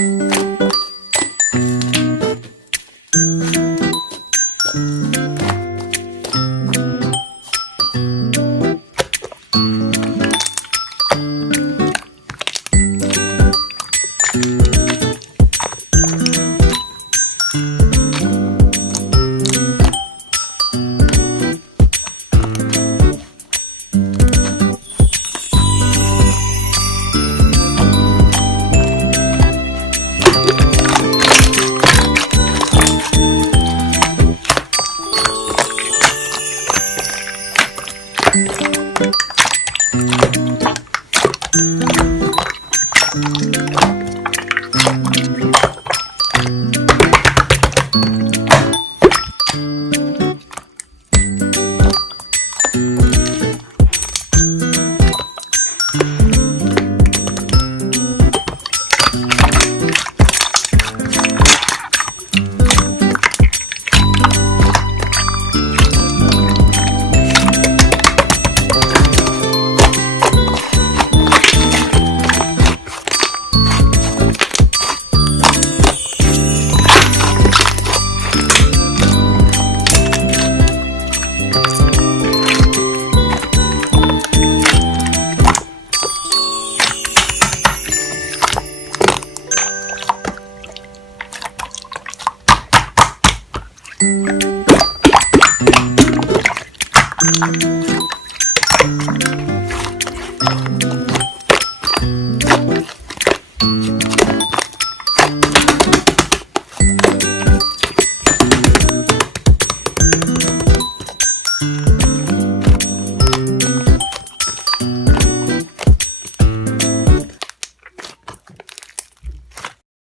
thank you Música Thank you.